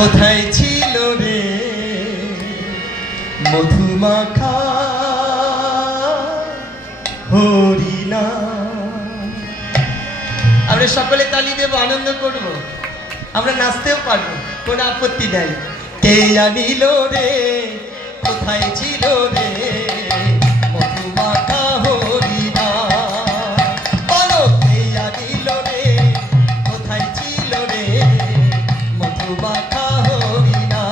কোথায় ছিল রে মধুমাখা হরিণা। আমরা সকলে তালি দেব, আনন্দ করব, আমরা নাচতেও পারবো, কোনো আপত্তি নেই। কে আনিল রে কোথায় ছিল রে মধুমাখা হরিণা। বলো কে আনিল রে কোথায় ছিল রে মধুমাখা হরিণা।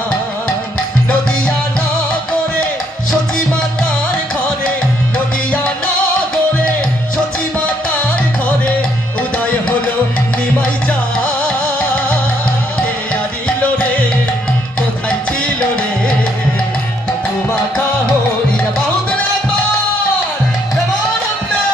নদিয়া নগরে সতী মাতার ঘরে, নদিয়া নগরে সতী মাতার ঘরে উদয় হলো নিমাই যা। কে আনিল রে কোথায় ছিল রে মধুমাখা হরিণা। বাহু তুলে একবার প্রেমানন্দে।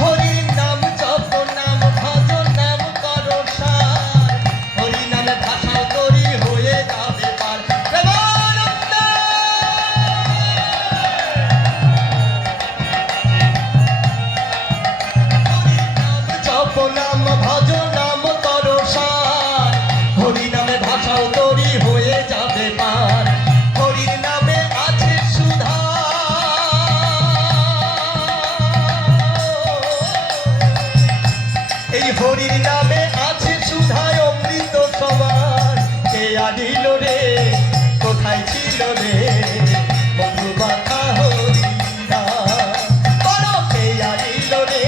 হরির নাম জপ নাম ভজ নাম করো সার, হরি নামে ভাষা তরি হয়ে যাবে পার। প্রেমানন্দে। হরির নাম জপ নাম ভজ নাম করো সার, হরি নামে ভাষা তরি হয়ে যাবে পার। হরির নামে আছে সুধা, এই হরির নামে আছে সুধায় অমৃত সমান। কে আনিল রে কোথায় ছিল রে মধুমাখা হরিণা। বলো কে আনিল রে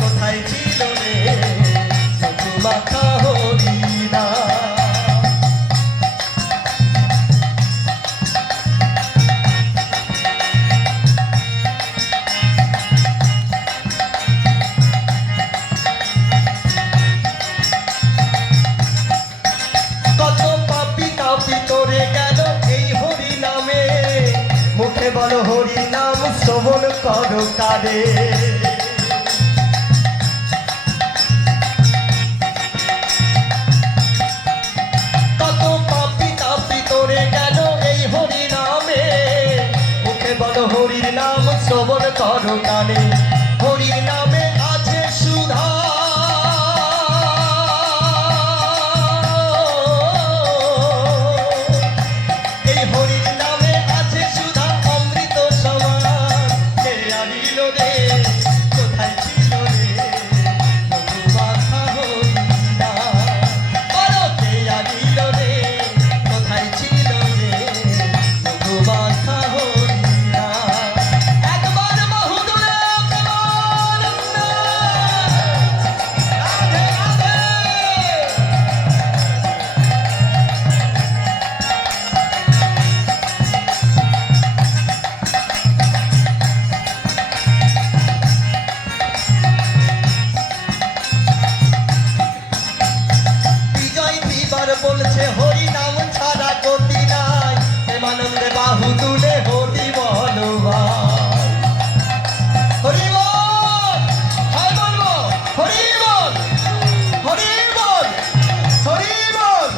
কোথায় ছিল রে মধুমাখা হরিণা। কত পাপি তাপি তোরে গেল এই হরি নামে, মুখে বলো হরি নাম শ্রবণ করো কারে। কত পাপি তাপি তোরে গেল এই হরি নামে, মুখে বলো হরির নাম শ্রবণ করো কানে। হরির নামে আছে সুধা, এই হরির নামে আছে সুধা অমৃত সমান। কে আনিল রে কোথায় ছিল রে মধুমাখা হরিণা। বলো কে আনিল রে কোথায় ছিল রে মধুমাখা হরিণা। একবার বাহু তুলে প্রেমানন্দে। রাধে রাধে। বিজয় দিবার বলছে হরি নাম ছাড়া গতি নাই, প্রেমানন্দে বাহু তুলে হরি বলো ভাই। হরি বল, হাই বলবো হরি বল, হরি বল, হরি বল।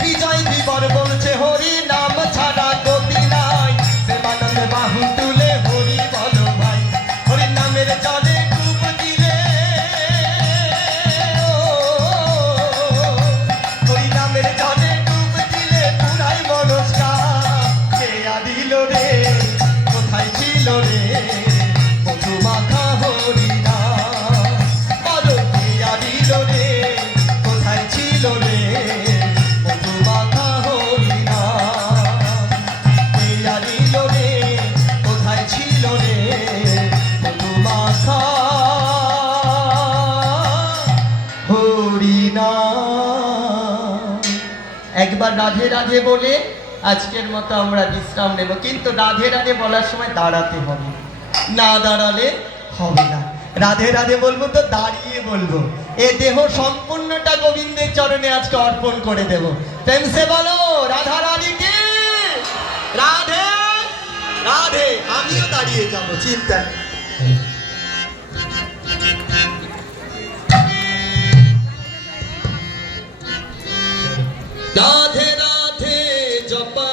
বিজয় দিবার বলছে হরি নাম ছাড়া গতি নাই, প্রেমানন্দে বাহু তুলে হরি বলো ভাই। হরি নামের জলে ডুব দিলে, হরি নামের জলে ডুব দিলে পুরাই মনস্কার। কে আনিল রে কোথায় ছিল রে মধুমাখা হরিণা। বলো কে আনিল রে কোথায় ছিল রে মধুমাখা হরিণা। কে আনিল রে কোথায় ছিল রে মধুমাখা হরিণা। একবার রাধে রাধে বলে আজকের মতো আমরা বিশ্রাম নেব, কিন্তু রাধে রাধে বলার সময় দাঁড়াতে হবে, না দাঁড়ালে হবে না। রাধে রাধে বলবো তো দাঁড়িয়ে বলবো। এ দেহ সম্পূর্ণটা গোবিন্দের চরণে আজকে অর্পণ করে দেব। প্রেম সে বলো রাধা রানী কি রাধে রাধে। আমিও দাঁড়িয়ে যাবো, চিন্তা নেই। রাধে রাধে জপা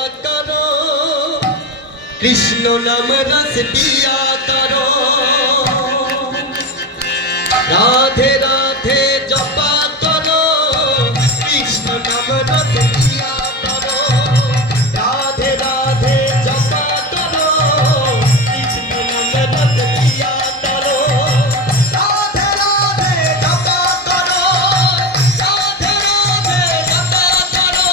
কৃষ্ণ নাম রস পিয়া করো, রাধে রাধে জপা করো, কৃষ্ণ নাম রস পিয়া করো, রাধে রাধে জপা করো, কৃষ্ণ নাম রস পিয়া করো, রাধে রাধে জপা করো, রাধে রাধে জপা করো,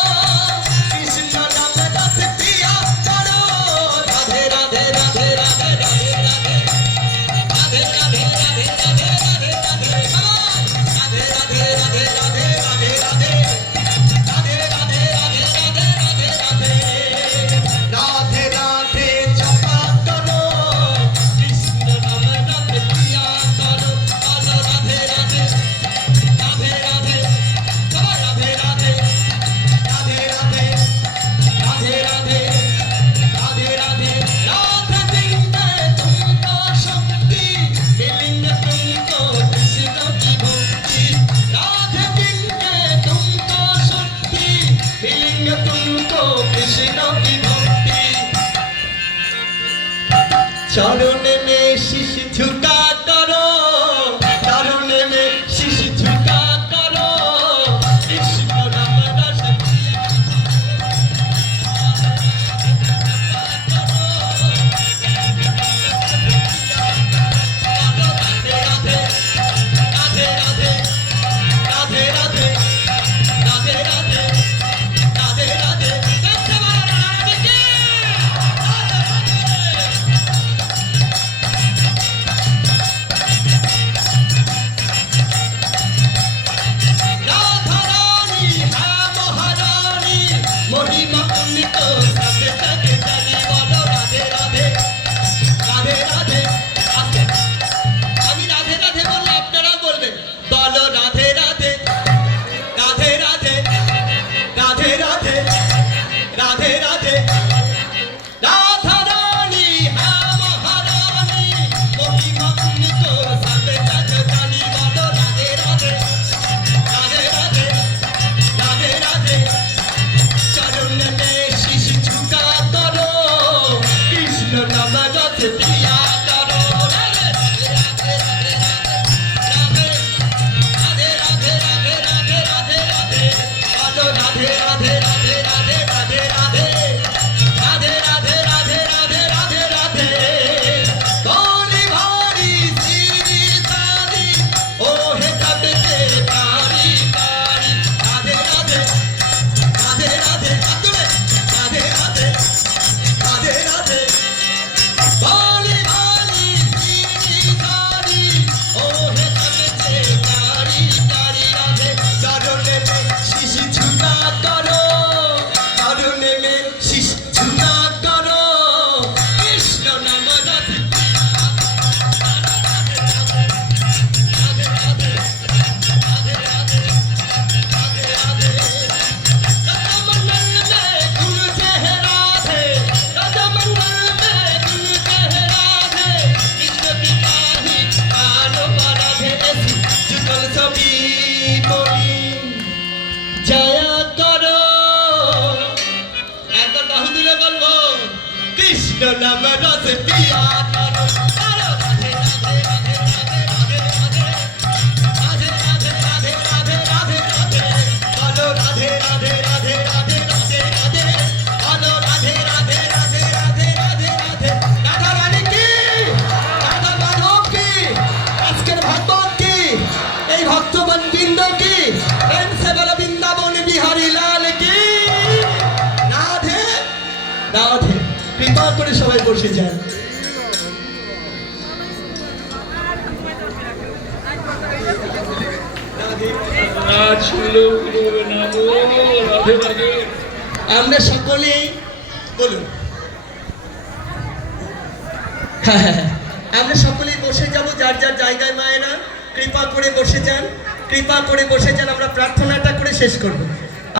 কৃষ্ণ নাম রস পিয়া করো, রাধে রাধে রাধে রাধে রাধে রাধে রাধে রাধে রাধে चरण में शीश झुका करो, चरण में शीश झुका करो, कृष्ण नाम रस पिया करो, राधे राधे राधे राधे राधे राधे राधे राधे राधे महिमा उन्नीत सबसे जगे जानी बोलो राधे राधे राधे राधे आस्ते আমি রাধে রাধে বললে আপনারা বলবেন বলো রাধে রাধে রাধে রাধে রাধে রাধে রাধে রাধে রাধা রানী হ্যাঁ মহারানী মহিমা উন্নীত सबसे जगे जानी बोलो राधे राधे राधे राधे राधे राधे चरण में शीश झुका करो, कृष्ण नाम रस पिया करो, राधे राधे राधे राधे राधे राधे राधे राधे राधे राधे बोलो राधे राधे राधे राधे राधे राधे राधे राधे राधे राधे राधे राधे भोली भारी सीधी सादी ओ है सबसे प्यारी प्यारी राधे राधे राधे राधे राधे राधे राधे राधे भोली भाली सीधी सादी ओ है सबसे प्यारी प्यारी राधे चरण में शीश झुका करो, चरण में शीश झुका करो, कृष्ण नाम रस पिया राधे राधे राधे राधे राधे राधे रजमंडल में तुझे है राधे, रजमंडल में तुझे है राधे, कृष्ण की पाही कानो पर राधे ऐसी जुगल सभी बोली जया करो एक बाहु दिले बोलबो कृष्ण नाम रस पिया करो, बोलो राधे राधे राधे राधे राधे राधे राधे राधे राधे राधे राधे बोलो राधे राधे राधे राधे राधे राधे बोलो राधे राधे राधे राधे राधे राधे राधा रानी की राधा माधव की আজকের ভগবান की এই ভক্তগণ বৃন্দ की প্রেম से बोलो বৃন্দাবন বিহারী লাল की রাধে রাধে কৃপা করে সবাই বসে যান। আমরা সকলেই বলুন আমরা সকলেই বসে যাব যার যার জায়গায়। মায়েরা কৃপা করে বসে যান, কৃপা করে বসে যান, আমরা প্রার্থনাটা করে শেষ করব।